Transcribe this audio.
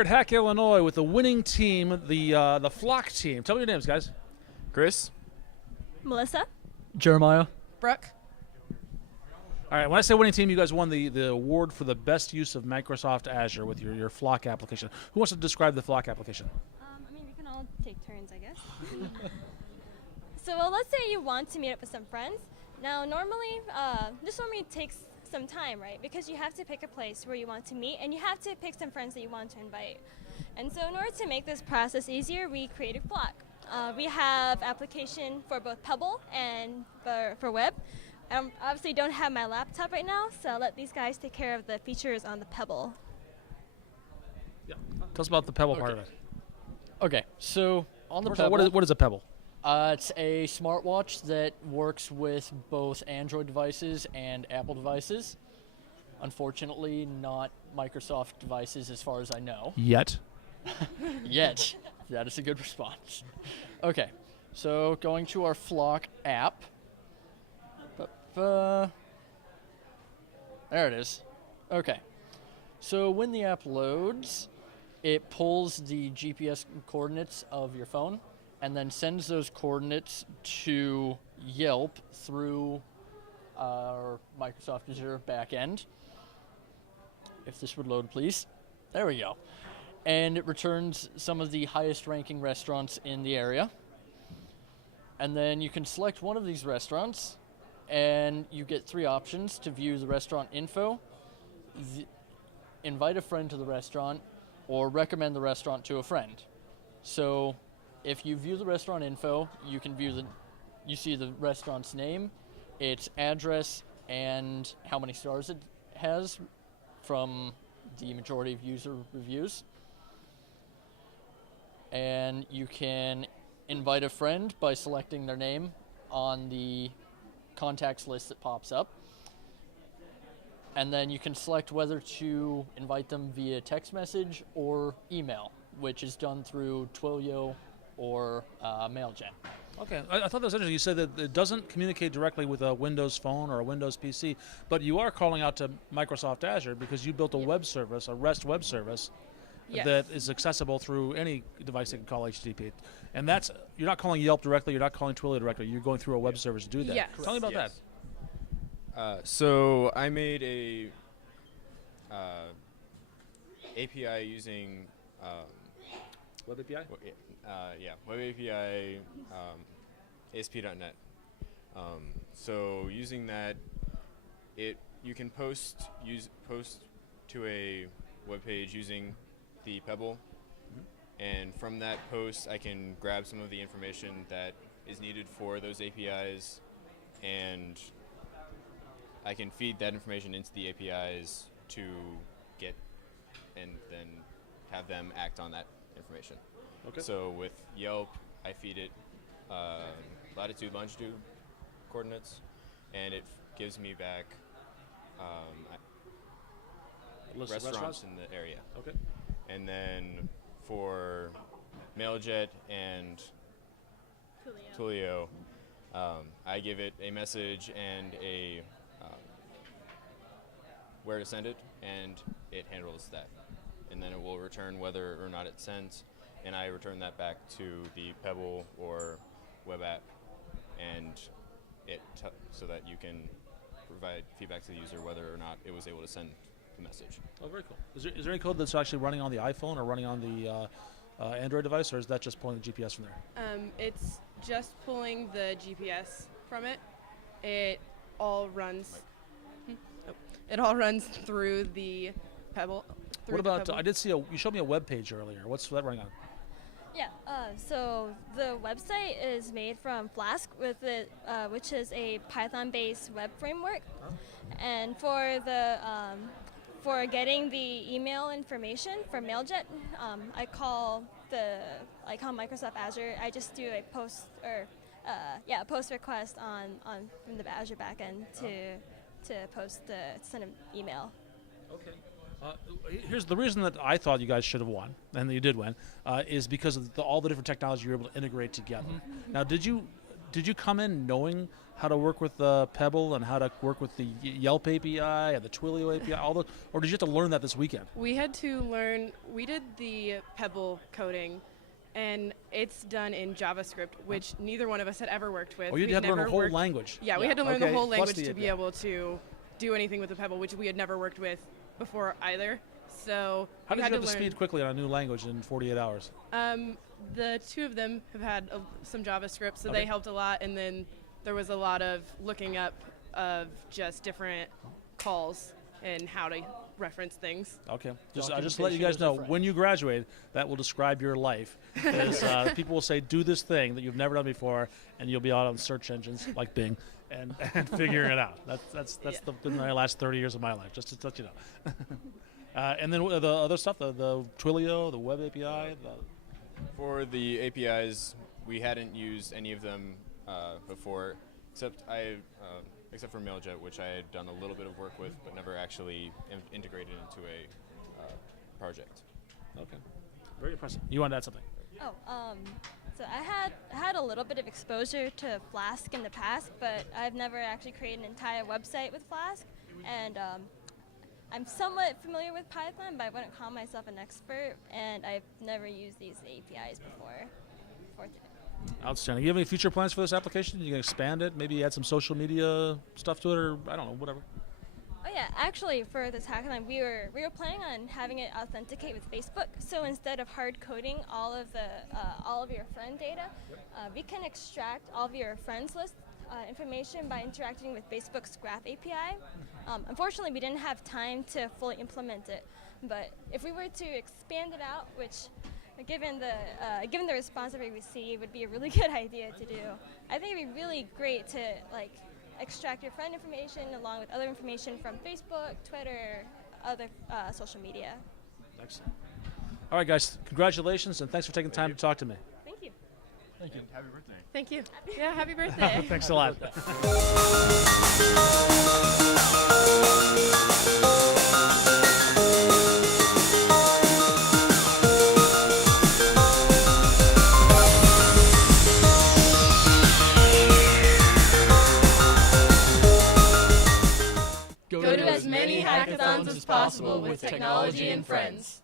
here at Hack, Illinois with the winning team, the Flock team. Tell me your names, guys. Chris? Melissa? Jeremiah. Brooke? All right, when I say winning team, you guys won the award for the best use of Microsoft Azure with your Flock application. Who wants to describe the Flock application? I mean, we can all take turns, I guess. So, let's say you want to meet up with some friends. Now, normally, this normally takes some time, right? Because you have to pick a place where you want to meet, and you have to pick some friends that you want to invite. And so in order to make this process easier, we created Flock. We have application for both Pebble and for web. Obviously don't have my laptop right now, so I'll let these guys take care of the features on the Pebble. Yeah. Tell us about the Pebble part of it. Okay, so on the First of all, Pebble, what is a Pebble? it's a smartwatch that works with both Android devices and Apple devices. Unfortunately, not Microsoft devices as far as I know. Yet. Yet. That is a good response. Okay, so going to our Flock app. There it is. Okay, so when the app loads, it pulls the GPS coordinates of your phone and then sends those coordinates to Yelp through our Microsoft Azure backend. If this would load, please. There we go. And it returns some of the highest ranking restaurants in the area. And then you can select one of these restaurants, and you get 3 options to view the restaurant info, invite a friend to the restaurant, or recommend the restaurant to a friend. So if you view the restaurant info, you can you see the restaurant's name, its address, and how many stars it has from the majority of user reviews. And you can invite a friend by selecting their name on the contacts list that pops up. And then you can select whether to invite them via text message or email, which is done through Twilio or MailJet. Okay, I thought that was interesting. You said that it doesn't communicate directly with a Windows phone or a Windows PC, but you are calling out to Microsoft Azure because you built a web service, a REST web service, Yes. that is accessible through any device that can call HTTP. And that's, you're not calling Yelp directly, you're not calling Twilio directly, you're going through a web service to do that. Yes. Tell me about that. So I made a API using Web API? Web API ASP.NET. So using that, you can post to a web page using the Pebble, and from that post I can grab some of the information that is needed for those APIs, and I can feed that information into the APIs to get and then have them act on that information. Okay. So with Yelp, I feed it latitude, longitude coordinates, and it gives me back List of restaurants in the area. Okay. And then for MailJet and Twilio, I give it a message and a where to send it, and it handles that. And then it will return whether or not it's sent, and I return that back to the Pebble or web app, and so that you can provide feedback to the user whether or not it was able to send the message. Oh, very cool. Is there any code that's actually running on the iPhone or running on the Android device, or is that just pulling the GPS from there? It's just pulling the GPS from it. It all runs. It all runs through the Pebble. What about, I did see you showed me a web page earlier. What's that running on? Yeah, so the website is made from Flask, which is a Python-based web framework. And for getting the email information from MailJet, I call Microsoft Azure. I just do a post post request from the Azure backend to send an email. Okay. Here's the reason that I thought you guys should have won, and that you did win, is because of all the different technology you were able to integrate together. Now, did you did you come in knowing how to work with Pebble and how to work with the Yelp API and the Twilio API, all those, or did you have to learn that this weekend? We had to learn, we did the Pebble coding, and it's done in JavaScript, which neither one of us had ever worked with. Oh, you We'd had to learn never the whole worked- language. Yeah, we had to learn the Okay, whole plus language the to be API. able to do anything with the Pebble, which we had never worked with before either. So How we did had you get up to to learn. speed quickly on a new language in 48 hours? The two of them have had some JavaScript, so Okay. they helped a lot. And then there was a lot of looking up of just different calls and how to reference things. Okay. I just let you Documentation guys is a know, friend. when you graduate, that will describe your life. Because people will say, do this thing that you've never done before, and you'll be out on search engines like Bing and figuring it out. That's been my last 30 years of my life, just to let you know. And then the other stuff, the Twilio, the web API. For the APIs, we hadn't used any of them before, except for Mailjet, which I had done a little bit of work with, but never actually integrated into a project. Okay. Very impressive. You want to add something? Oh, so I had a little bit of exposure to Flask in the past, but I've never actually created an entire website with Flask. And I'm somewhat familiar with Python, but I wouldn't call myself an expert, and I've never used these APIs before today. Outstanding. You have any future plans for this application? You can expand it, maybe add some social media stuff to it, or I don't know, whatever. Oh yeah, actually for this hackathon we were planning on having it authenticate with Facebook. So instead of hard coding all of your friend data, we can extract all of your friends list information by interacting with Facebook's Graph API. Unfortunately, we didn't have time to fully implement it, but if we were to expand it out, which given the response that we received would be a really good idea to do, I think it'd be really great to extract your friend information along with other information from Facebook, Twitter, other social media. Excellent. All right, guys, congratulations, and thanks for taking time to talk to me. Thank you. Thank you. Happy birthday. Thank you. Yeah, happy birthday. Thanks a lot. Go to as many hackathons as possible with technology and friends.